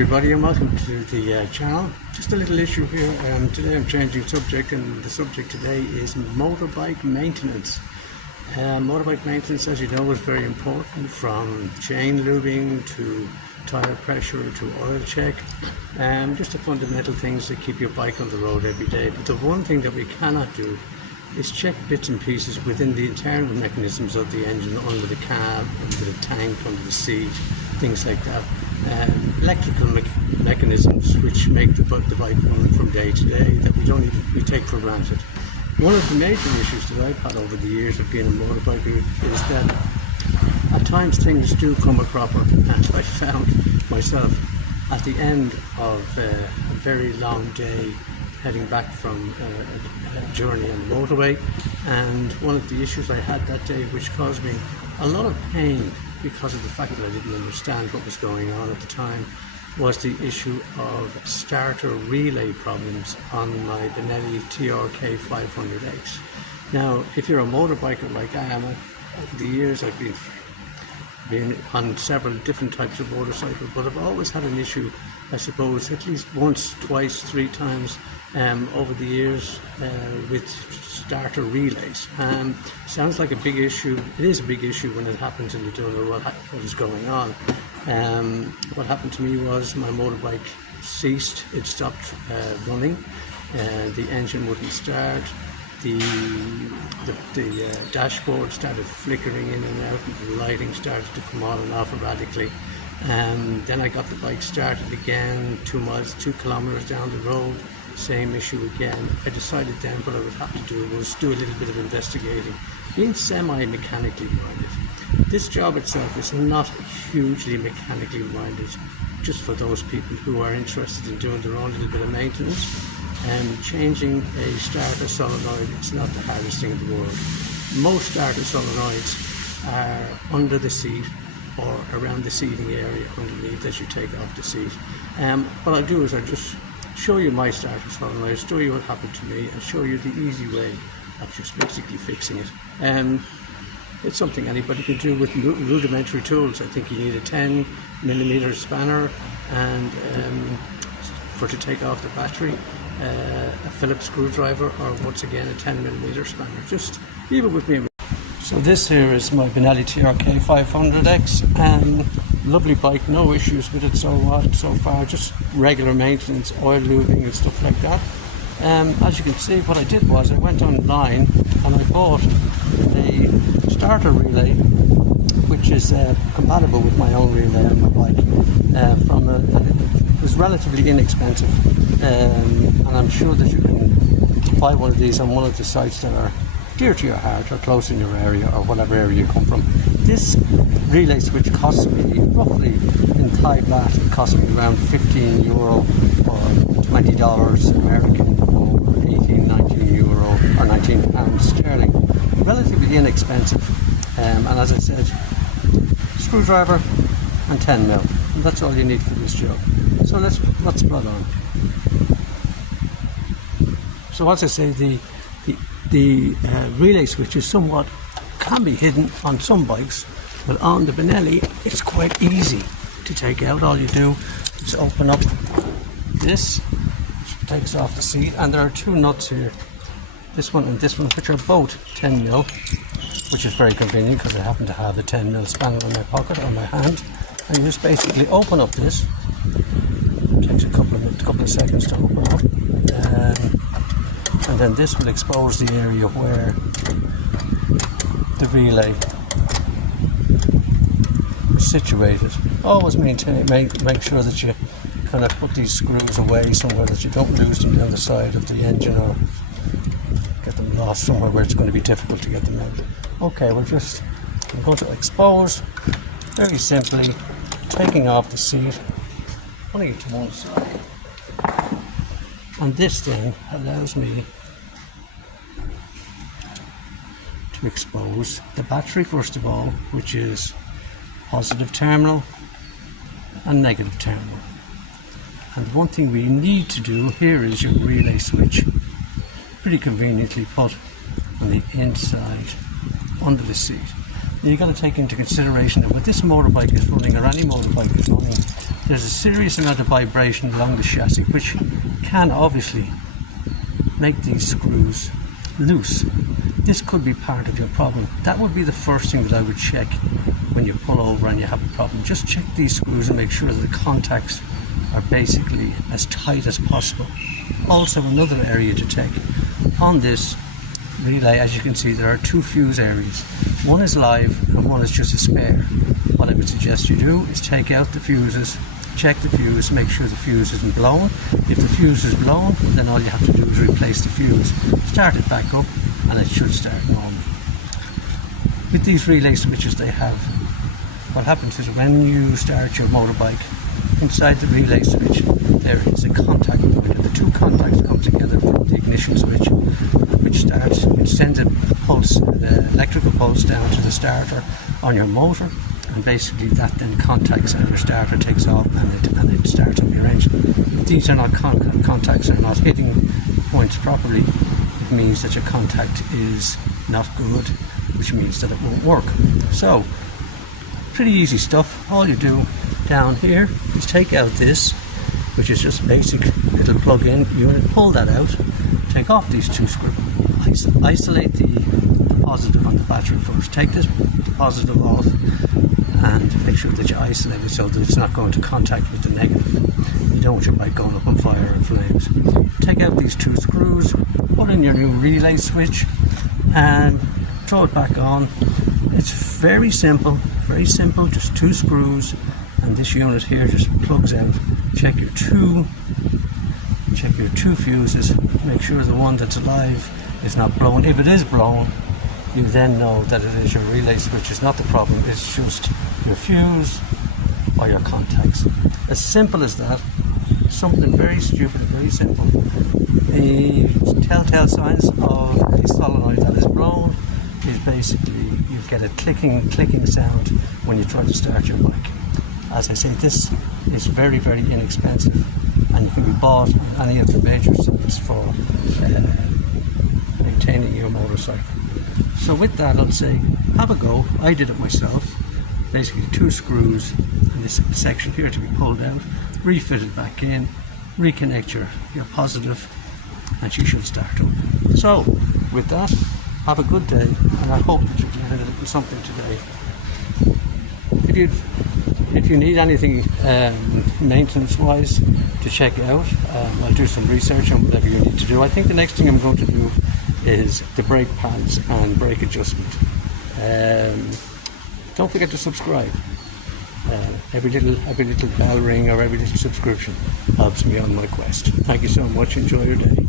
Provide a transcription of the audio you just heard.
everybody, and welcome to the channel. Just a little issue here. Today I'm changing subject, and the subject today is motorbike maintenance. Motorbike maintenance, as you know, is very important, from chain lubing to tire pressure to oil check, just the fundamental things that keep your bike on the road every day. But the one thing that we cannot do is check bits and pieces within the internal mechanisms of the engine, under the cab, under the tank, under the seat, things like that. Electrical mechanisms which make the bike run from day to day that we take for granted. One of the major issues that I've had over the years of being a motorbiker is that at times things do come a cropper, and I found myself at the end of a very long day heading back from a journey on the motorway, and one of the issues I had that day, which caused me a lot of pain because of the fact that I didn't understand what was going on at the time, was the issue of starter relay problems on my Benelli trk502. Now, if you're a motorbiker like I am, over the years I've been on several different types of motorcycles, but I've always had an issue, I suppose, at least once, twice, three times over the years with starter relays. Sounds like a big issue. It is a big issue when it happens and you don't know what is going on. What happened to me was my motorbike ceased. It stopped running. The engine wouldn't start. The dashboard started flickering in and out, and the lighting started to come on and off erratically. Then I got the bike started again, 2 kilometers down the road, same issue again. I decided then what I would have to do was do a little bit of investigating. Being semi-mechanically minded, this job itself is not hugely mechanically minded, just for those people who are interested in doing their own little bit of maintenance. Changing a starter solenoid is not the hardest thing in the world. Most starter solenoids are under the seat or around the seating area underneath as you take off the seat. What I'll do is I'll just show you my starter solenoid, show you what happened to me, and show you the easy way of just basically fixing it. It's something anybody can do with rudimentary tools. I think you need a 10mm spanner and to take off the battery, a Phillips screwdriver, or once again a 10mm spanner. Just leave it with me. So this here is my Benelli trk502. Lovely bike, no issues with it so far, just regular maintenance, oil lubing and stuff like that. As you can see, what I did was I went online and I bought a starter relay which is compatible with my own relay on my bike. It was relatively inexpensive, and I'm sure that you can buy one of these on one of the sites that are dear to your heart or close in your area or whatever area you come from. This relay switch cost me roughly, in Thai baht, it cost me around €15 or $20 American, or 18, 19 euro or 19 pounds sterling. Relatively inexpensive, and as I said, screwdriver and 10mm, and that's all you need for this job. So let's plod on. So as I say, the relay switch is somewhat, can be hidden on some bikes, but on the Benelli it's quite easy to take out. All you do is open up this, which takes off the seat, and there are two nuts here, this one and this one, which are both 10mm, which is very convenient because I happen to have a 10mm spanner in my pocket or my hand. And you just basically open up this. It takes a couple of seconds to open up, and then this will expose the area where the relay is situated. Always make sure that you kind of put these screws away somewhere, that you don't lose them down the side of the engine or get them lost somewhere where it's going to be difficult to get them out. Okay, I'm going to expose, very simply, taking off the seat, putting it to one side, and this then allows me to expose the battery first of all, which is positive terminal and negative terminal. And one thing we need to do here is your relay switch, pretty conveniently put on the inside under the seat. Now you've got to take into consideration that when this motorbike is running, or any motorbike is running, there's a serious amount of vibration along the chassis which can obviously make these screws loose. This could be part of your problem. That would be the first thing that I would check when you pull over and you have a problem. Just check these screws and make sure that the contacts are basically as tight as possible. Also, another area to check on this relay, as you can see, there are two fuse areas. One is live and one is just a spare. What I would suggest you do is take out the fuses, check the fuse, make sure the fuse isn't blown. If the fuse is blown, then all you have to do is replace the fuse, start it back up, and it should start normal. With these relay switches they have, what happens is when you start your motorbike, inside the relay switch there is a contact point, and the two contacts come together from the ignition switch, which sends a pulse, an electrical pulse down to the starter on your motor, and basically that then contacts and your starter takes off and it starts up your engine. If these are not contacts are not hitting points properly, it means that your contact is not good, which means that it won't work. So pretty easy stuff. All you do down here is take out this, which is just basic little plug-in unit, pull that out, take off these two screws, isolate the positive on the battery first, take this positive off and make sure that you isolate it so that it's not going to contact with the negative. You don't want your bike going up on fire and flames. Take out these two screws, put in your new relay switch and throw it back on. It's very simple, just two screws, and this unit here just plugs out. Check your two fuses, make sure the one that's alive is not blown. If it is blown, you then know that it is your relay switch is not the problem, it's just your fuse or your contacts. As simple as that. Something very stupid, very simple. The telltale signs of a solenoid that is blown is basically you get a clicking sound when you try to start your bike. As I say, this is very, very inexpensive and you can be bought on any of the major sites for maintaining your motorcycle. So with that, I'll say have a go. I did it myself. Basically two screws in this section here to be pulled out, refit it back in, reconnect your positive, and you should start up. So with that, have a good day, and I hope that you've learned a little something today. If you need anything maintenance wise to check out, I'll do some research on whatever you need to do. I think the next thing I'm going to do is the brake pads and brake adjustment. Don't forget to subscribe. Every little bell ring or every little subscription helps me on my quest. Thank you so much. Enjoy your day.